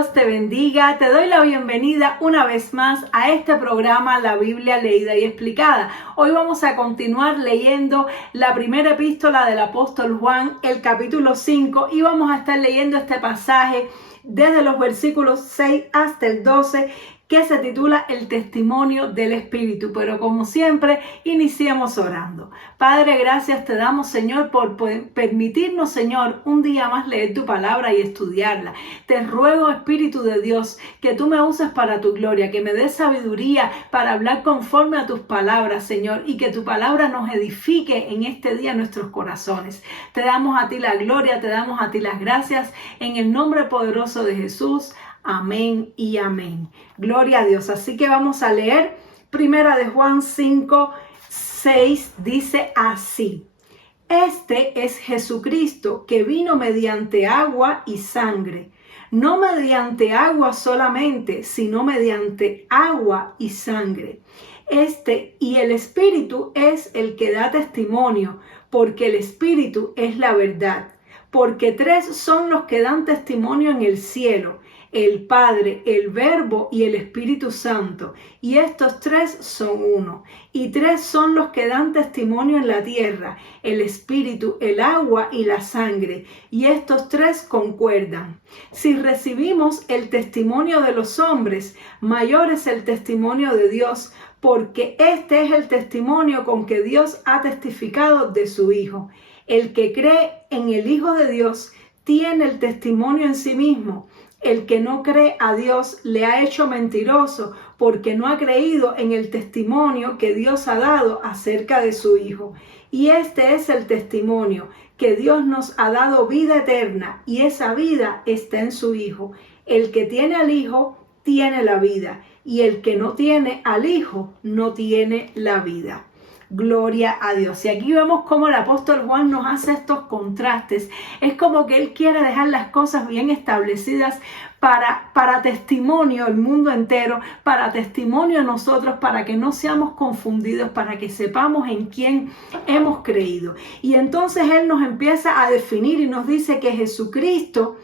Dios te bendiga. Te doy la bienvenida una vez más a este programa La Biblia Leída y Explicada. Hoy vamos a continuar leyendo la primera epístola del apóstol Juan, el capítulo 5, y vamos a estar leyendo este pasaje desde los versículos 6 hasta el 12, que se titula El testimonio del Espíritu. Pero como siempre, iniciemos orando. Padre, gracias te damos, Señor, por permitirnos, Señor, un día más leer tu palabra y estudiarla. Te ruego, Espíritu de Dios, que tú me uses para tu gloria, que me des sabiduría para hablar conforme a tus palabras, Señor, y que tu palabra nos edifique en este día nuestros corazones. Te damos a ti la gloria, te damos a ti las gracias, en el nombre poderoso de Jesús. Amén y amén. Gloria a Dios. Así que vamos a leer Primera de Juan 5, 6. Dice así: Este es Jesucristo, que vino mediante agua y sangre. No mediante agua solamente, sino mediante agua y sangre. Y el Espíritu es el que da testimonio, porque el Espíritu es la verdad. Porque tres son los que dan testimonio en el cielo: el Padre, el Verbo y el Espíritu Santo. Y estos tres son uno. Y tres son los que dan testimonio en la tierra: el Espíritu, el agua y la sangre. Y estos tres concuerdan. Si recibimos el testimonio de los hombres, mayor es el testimonio de Dios, porque este es el testimonio con que Dios ha testificado de su Hijo. El que cree en el Hijo de Dios tiene el testimonio en sí mismo. El que no cree a Dios le ha hecho mentiroso, porque no ha creído en el testimonio que Dios ha dado acerca de su Hijo. Y este es el testimonio, que Dios nos ha dado vida eterna, y esa vida está en su Hijo. El que tiene al Hijo tiene la vida, y el que no tiene al Hijo no tiene la vida. Gloria a Dios. Y aquí vemos cómo el apóstol Juan nos hace estos contrastes. Es como que él quiere dejar las cosas bien establecidas para testimonio al mundo entero, para testimonio a nosotros, para que no seamos confundidos, para que sepamos en quién hemos creído. Y entonces él nos empieza a definir y nos dice que Jesucristo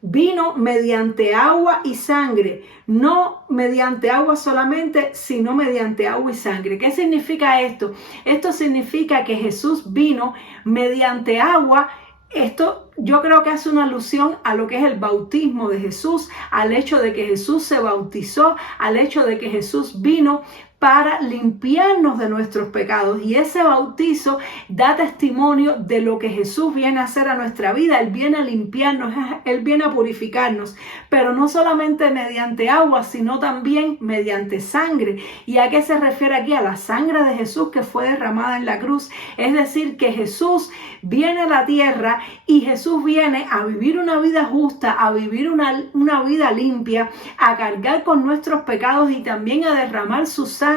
vino mediante agua y sangre, no mediante agua solamente, sino mediante agua y sangre. ¿Qué significa esto? Esto significa que Jesús vino mediante agua. Esto yo creo que hace una alusión a lo que es el bautismo de Jesús, al hecho de que Jesús se bautizó, al hecho de que Jesús vino para limpiarnos de nuestros pecados, y ese bautizo da testimonio de lo que Jesús viene a hacer a nuestra vida. Él viene a limpiarnos, Él viene a purificarnos, pero no solamente mediante agua, sino también mediante sangre. ¿Y a qué se refiere aquí? A la sangre de Jesús que fue derramada en la cruz. Es decir, que Jesús viene a la tierra y Jesús viene a vivir una vida justa, a vivir una vida limpia, a cargar con nuestros pecados y también a derramar su sangre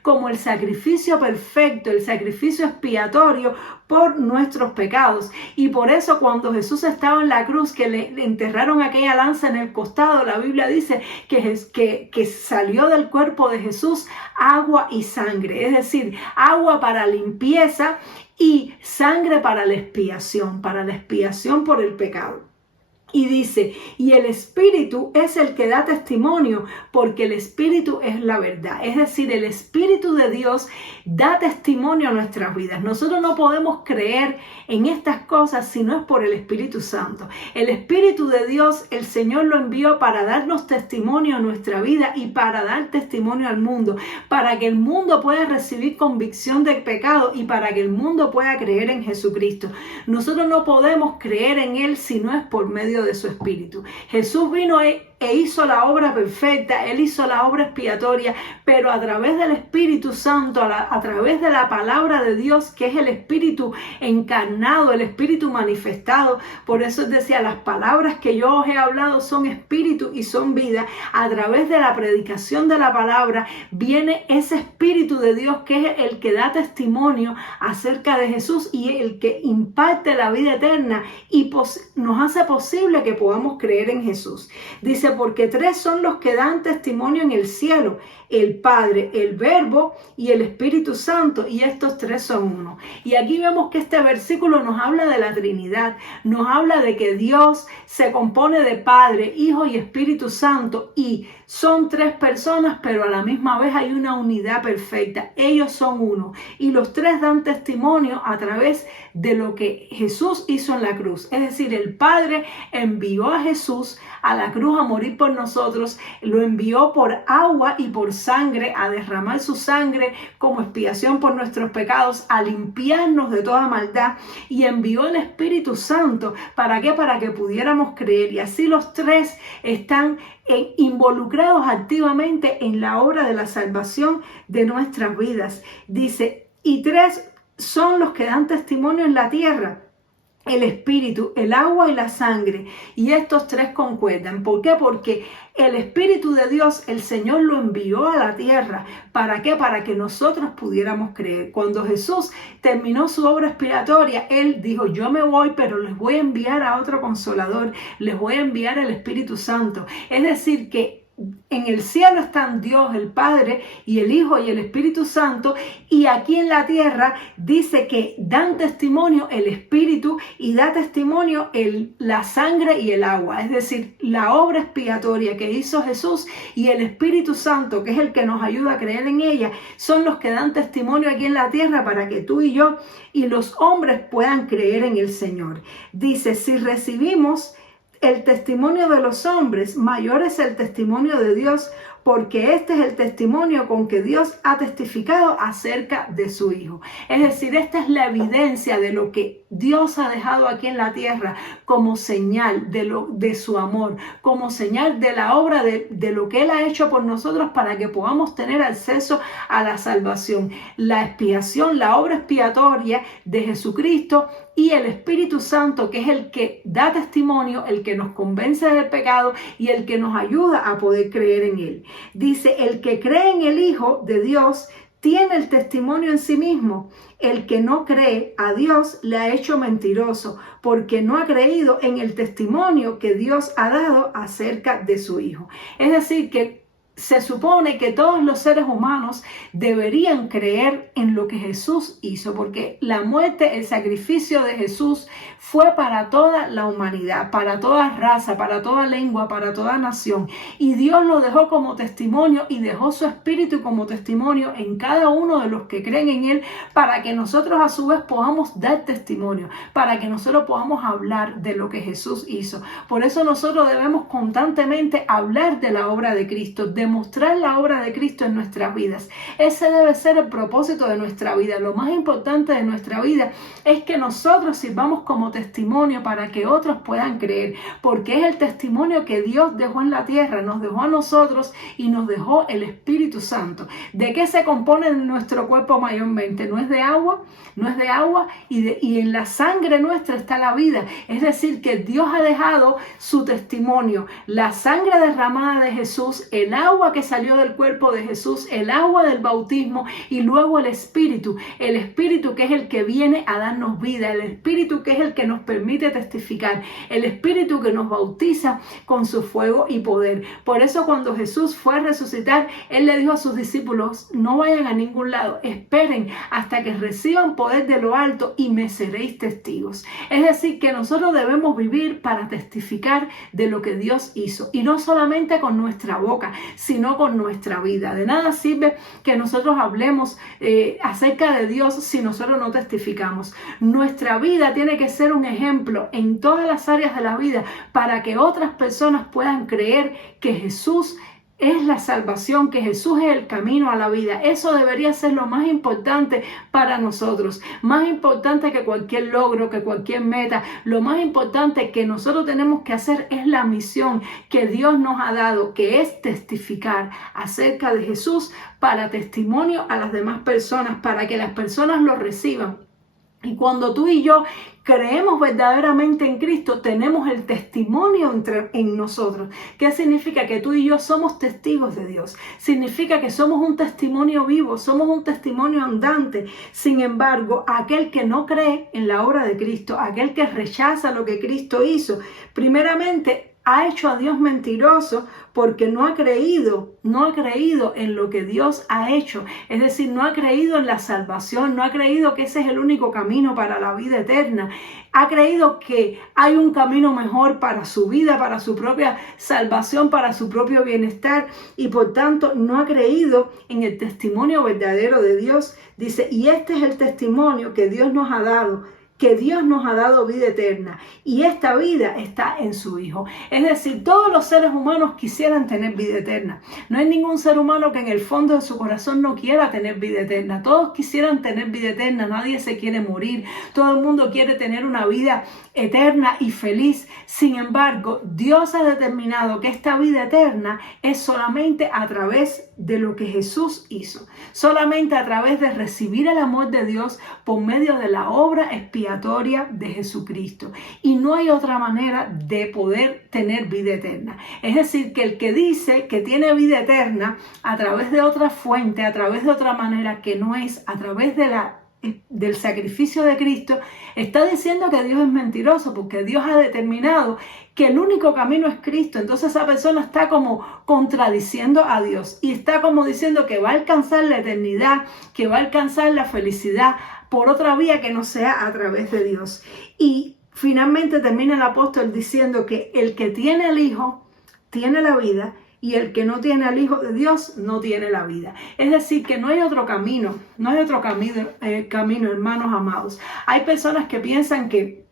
como el sacrificio perfecto, el sacrificio expiatorio por nuestros pecados. Y por eso cuando Jesús estaba en la cruz, que le enterraron aquella lanza en el costado, la Biblia dice que salió del cuerpo de Jesús agua y sangre, es decir, agua para limpieza y sangre para la expiación por el pecado. Y dice, y el Espíritu es el que da testimonio, porque el Espíritu es la verdad. Es decir, el Espíritu de Dios da testimonio a nuestras vidas. Nosotros no podemos creer en estas cosas si no es por el Espíritu Santo. El Espíritu de Dios, el Señor lo envió para darnos testimonio a nuestra vida y para dar testimonio al mundo, para que el mundo pueda recibir convicción del pecado y para que el mundo pueda creer en Jesucristo. Nosotros no podemos creer en Él si no es por medio de su Espíritu. Jesús vino e hizo la obra perfecta, Él hizo la obra expiatoria, pero a través del Espíritu Santo, a través de la palabra de Dios, que es el Espíritu encarnado, el Espíritu manifestado. Por eso decía, las palabras que yo os he hablado son espíritu y son vida. A través de la predicación de la palabra viene ese Espíritu de Dios, que es el que da testimonio acerca de Jesús y el que imparte la vida eterna y nos hace posible que podamos creer en Jesús. Dice Dice, porque tres son los que dan testimonio en el cielo: el Padre, el Verbo y el Espíritu Santo, y estos tres son uno. Y aquí vemos que este versículo nos habla de la Trinidad, nos habla de que Dios se compone de Padre, Hijo y Espíritu Santo, y son tres personas, pero a la misma vez hay una unidad perfecta. Ellos son uno, y los tres dan testimonio a través de lo que Jesús hizo en la cruz. Es decir, el Padre envió a Jesús a la cruz a morir por nosotros, lo envió por agua y por sangre, a derramar su sangre como expiación por nuestros pecados, a limpiarnos de toda maldad, y envió el Espíritu Santo. ¿Para qué? Para que pudiéramos creer. Y así los tres están involucrados activamente en la obra de la salvación de nuestras vidas. Dice, y tres son los que dan testimonio en la tierra: el Espíritu, el agua y la sangre. Y estos tres concuerdan. ¿Por qué? Porque el Espíritu de Dios, el Señor lo envió a la tierra. ¿Para qué? Para que nosotros pudiéramos creer. Cuando Jesús terminó su obra expiatoria, Él dijo, yo me voy, pero les voy a enviar a otro Consolador. Les voy a enviar el Espíritu Santo. Es decir, que en el cielo están Dios, el Padre, y el Hijo y el Espíritu Santo, y aquí en la tierra dice que dan testimonio el Espíritu y da testimonio la sangre y el agua. Es decir, la obra expiatoria que hizo Jesús y el Espíritu Santo, que es el que nos ayuda a creer en ella, son los que dan testimonio aquí en la tierra para que tú y yo y los hombres puedan creer en el Señor. Dice, si recibimos el testimonio de los hombres, mayor es el testimonio de Dios, porque este es el testimonio con que Dios ha testificado acerca de su Hijo. Es decir, esta es la evidencia de lo que Dios ha dejado aquí en la tierra como señal de su amor, como señal de la obra de lo que Él ha hecho por nosotros para que podamos tener acceso a la salvación. La expiación, la obra expiatoria de Jesucristo y el Espíritu Santo, que es el que da testimonio, el que nos convence del pecado y el que nos ayuda a poder creer en Él. Dice, el que cree en el Hijo de Dios tiene el testimonio en sí mismo. El que no cree a Dios le ha hecho mentiroso, porque no ha creído en el testimonio que Dios ha dado acerca de su Hijo. Es decir, que se supone que todos los seres humanos deberían creer en lo que Jesús hizo, porque la muerte, el sacrificio de Jesús fue para toda la humanidad, para toda raza, para toda lengua, para toda nación. Y Dios lo dejó como testimonio y dejó su Espíritu como testimonio en cada uno de los que creen en Él, para que nosotros a su vez podamos dar testimonio, para que nosotros podamos hablar de lo que Jesús hizo. Por eso nosotros debemos constantemente hablar de la obra de Cristo, demostrar la obra de Cristo en nuestras vidas. Ese debe ser el propósito de nuestra vida. Lo más importante de nuestra vida es que nosotros sirvamos como testimonio para que otros puedan creer, porque es el testimonio que Dios dejó en la tierra, nos dejó a nosotros y nos dejó el Espíritu Santo. ¿De qué se compone nuestro cuerpo mayormente? No es de agua y en la sangre nuestra está la vida. Es decir, que Dios ha dejado su testimonio, la sangre derramada de Jesús, el agua que salió del cuerpo de Jesús, el agua del bautismo y luego el Espíritu que es el que viene a darnos vida, el Espíritu que es el que nos permite testificar, el Espíritu que nos bautiza con su fuego y poder. Por eso cuando Jesús fue a resucitar, Él le dijo a sus discípulos, no vayan a ningún lado, esperen hasta que reciban poder de lo alto y me seréis testigos. Es decir, que nosotros debemos vivir para testificar de lo que Dios hizo, y no solamente con nuestra boca, sino con nuestra vida. De nada sirve que nosotros hablemos acerca de Dios si nosotros no testificamos. Nuestra vida tiene que ser un ejemplo en todas las áreas de la vida para que otras personas puedan creer que Jesús es la salvación, que Jesús es el camino a la vida. Eso debería ser lo más importante para nosotros, más importante que cualquier logro, que cualquier meta. Lo más importante que nosotros tenemos que hacer es la misión que Dios nos ha dado, que es testificar acerca de Jesús para testimonio a las demás personas, para que las personas lo reciban. Y cuando tú y yo creemos verdaderamente en Cristo, tenemos el testimonio en nosotros. ¿Qué significa? Que tú y yo somos testigos de Dios. Significa que somos un testimonio vivo, somos un testimonio andante. Sin embargo, aquel que no cree en la obra de Cristo, aquel que rechaza lo que Cristo hizo, primeramente ha hecho a Dios mentiroso porque no ha creído en lo que Dios ha hecho. Es decir, no ha creído en la salvación, no ha creído que ese es el único camino para la vida eterna. Ha creído que hay un camino mejor para su vida, para su propia salvación, para su propio bienestar, y por tanto no ha creído en el testimonio verdadero de Dios. Dice, y este es el testimonio que Dios nos ha dado, que Dios nos ha dado vida eterna, y esta vida está en su Hijo. Es decir, todos los seres humanos quisieran tener vida eterna. No hay ningún ser humano que en el fondo de su corazón no quiera tener vida eterna. Todos quisieran tener vida eterna, nadie se quiere morir, todo el mundo quiere tener una vida eterna y feliz. Sin embargo, Dios ha determinado que esta vida eterna es solamente a través de lo que Jesús hizo, solamente a través de recibir el amor de Dios por medio de la obra expiatoria de Jesucristo. Y no hay otra manera de poder tener vida eterna. Es decir, que el que dice que tiene vida eterna a través de otra fuente, a través de otra manera que no es a través del sacrificio de Cristo, está diciendo que Dios es mentiroso, porque Dios ha determinado que el único camino es Cristo. Entonces esa persona está como contradiciendo a Dios y está como diciendo que va a alcanzar la eternidad, que va a alcanzar la felicidad por otra vía que no sea a través de Dios. Y finalmente termina el apóstol diciendo que el que tiene al Hijo tiene la vida, y el que no tiene al Hijo de Dios no tiene la vida. Es decir, que no hay otro camino, camino, hermanos amados. Hay personas que piensan que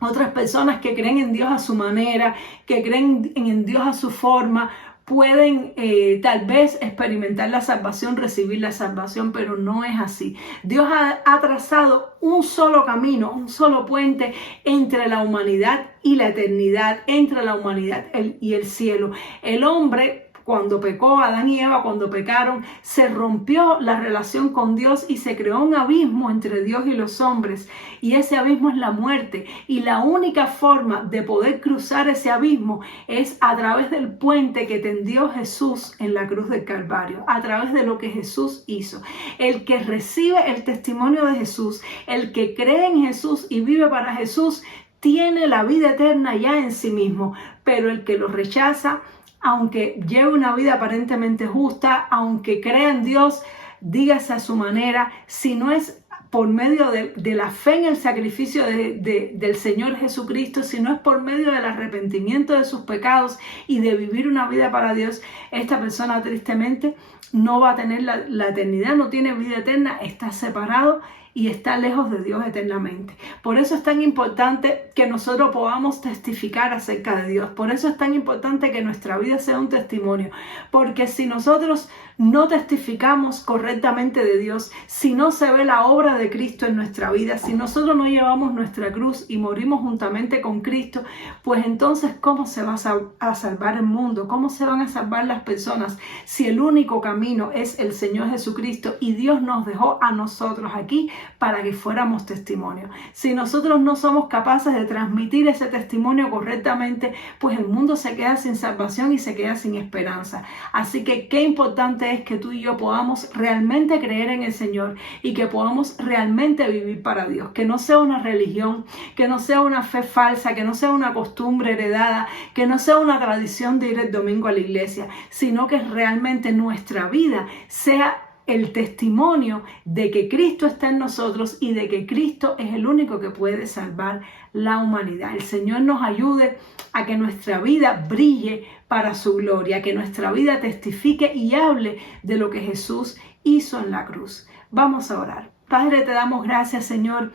otras personas que creen en Dios a su manera, que creen en Dios a su forma, pueden tal vez experimentar la salvación, recibir la salvación, pero no es así. Dios ha trazado un solo camino, un solo puente entre la humanidad y la eternidad, entre la humanidad y el cielo. El hombre, cuando pecó, Adán y Eva, cuando pecaron, se rompió la relación con Dios y se creó un abismo entre Dios y los hombres. Y ese abismo es la muerte. Y la única forma de poder cruzar ese abismo es a través del puente que tendió Jesús en la cruz del Calvario, a través de lo que Jesús hizo. El que recibe el testimonio de Jesús, el que cree en Jesús y vive para Jesús, tiene la vida eterna ya en sí mismo. Pero el que lo rechaza, aunque lleve una vida aparentemente justa, aunque crea en Dios, dígase a su manera, si no es por medio de la fe en el sacrificio del Señor Jesucristo, si no es por medio del arrepentimiento de sus pecados y de vivir una vida para Dios, esta persona tristemente no va a tener la eternidad, no tiene vida eterna, está separado y está lejos de Dios eternamente. Por eso es tan importante que nosotros podamos testificar acerca de Dios. Por eso es tan importante que nuestra vida sea un testimonio. Porque si nosotros no testificamos correctamente de Dios, si no se ve la obra de Cristo en nuestra vida, si nosotros no llevamos nuestra cruz y morimos juntamente con Cristo, pues entonces ¿cómo se va a salvar el mundo? ¿Cómo se van a salvar las personas si el único camino es el Señor Jesucristo y Dios nos dejó a nosotros aquí para que fuéramos testimonio? Si nosotros no somos capaces de transmitir ese testimonio correctamente, pues el mundo se queda sin salvación y se queda sin esperanza. Así que qué importante es que tú y yo podamos realmente creer en el Señor y que podamos realmente vivir para Dios. Que no sea una religión, que no sea una fe falsa, que no sea una costumbre heredada, que no sea una tradición de ir el domingo a la iglesia, sino que realmente nuestra vida sea el testimonio de que Cristo está en nosotros y de que Cristo es el único que puede salvar la humanidad. El Señor nos ayude a que nuestra vida brille para su gloria, que nuestra vida testifique y hable de lo que Jesús hizo en la cruz. Vamos a orar. Padre, te damos gracias, Señor,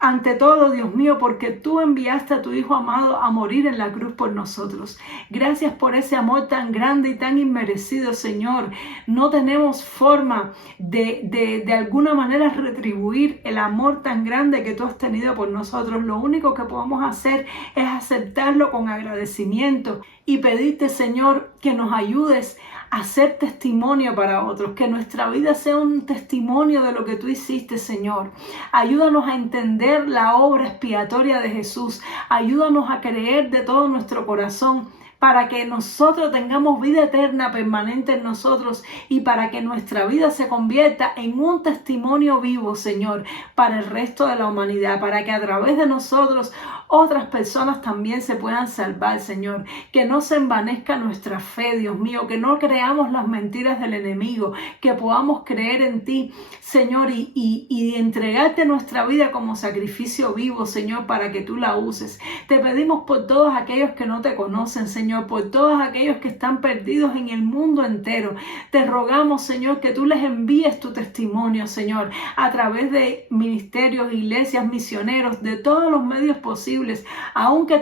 ante todo, Dios mío, porque tú enviaste a tu Hijo amado a morir en la cruz por nosotros. Gracias por ese amor tan grande y tan inmerecido, Señor. No tenemos forma de alguna manera retribuir el amor tan grande que tú has tenido por nosotros. Lo único que podemos hacer es aceptarlo con agradecimiento y pedirte, Señor, que nos ayudes a ser testimonio para otros, que nuestra vida sea un testimonio de lo que tú hiciste, Señor. Ayúdanos a entender la obra expiatoria de Jesús. Ayúdanos a creer de todo nuestro corazón para que nosotros tengamos vida eterna permanente en nosotros y para que nuestra vida se convierta en un testimonio vivo, Señor, para el resto de la humanidad, para que a través de nosotros otras personas también se puedan salvar, Señor. Que no se envanezca nuestra fe, Dios mío, que no creamos las mentiras del enemigo, que podamos creer en ti, Señor, y entregarte nuestra vida como sacrificio vivo, Señor, para que tú la uses. Te pedimos por todos aquellos que no te conocen, Señor, por todos aquellos que están perdidos en el mundo entero. Te rogamos, Señor, que tú les envíes tu testimonio, Señor, a través de ministerios, iglesias, misioneros, de todos los medios posibles, aunque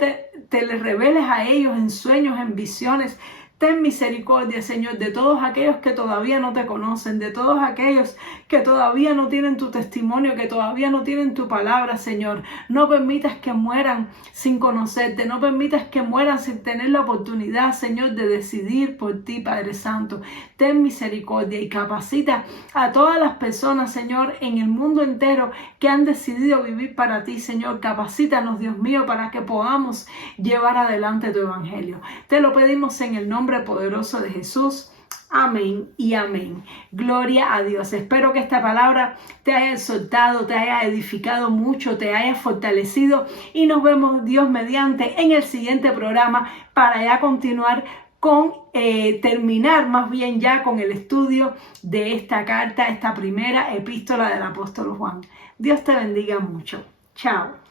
te les reveles a ellos en sueños, en visiones. Ten misericordia, Señor, de todos aquellos que todavía no te conocen, de todos aquellos que todavía no tienen tu testimonio, que todavía no tienen tu palabra, Señor. No permitas que mueran sin conocerte, no permitas que mueran sin tener la oportunidad, Señor, de decidir por ti, Padre Santo. Ten misericordia y capacita a todas las personas, Señor, en el mundo entero que han decidido vivir para ti, Señor. Capacítanos, Dios mío, para que podamos llevar adelante tu evangelio. Te lo pedimos en el nombre poderoso de Jesús. Amén y amén. Gloria a Dios. Espero que esta palabra te haya exhortado, te haya edificado mucho, te haya fortalecido y nos vemos, Dios mediante, en el siguiente programa para ya continuar con terminar más bien ya con el estudio de esta carta, esta primera epístola del apóstol Juan. Dios te bendiga mucho. Chao.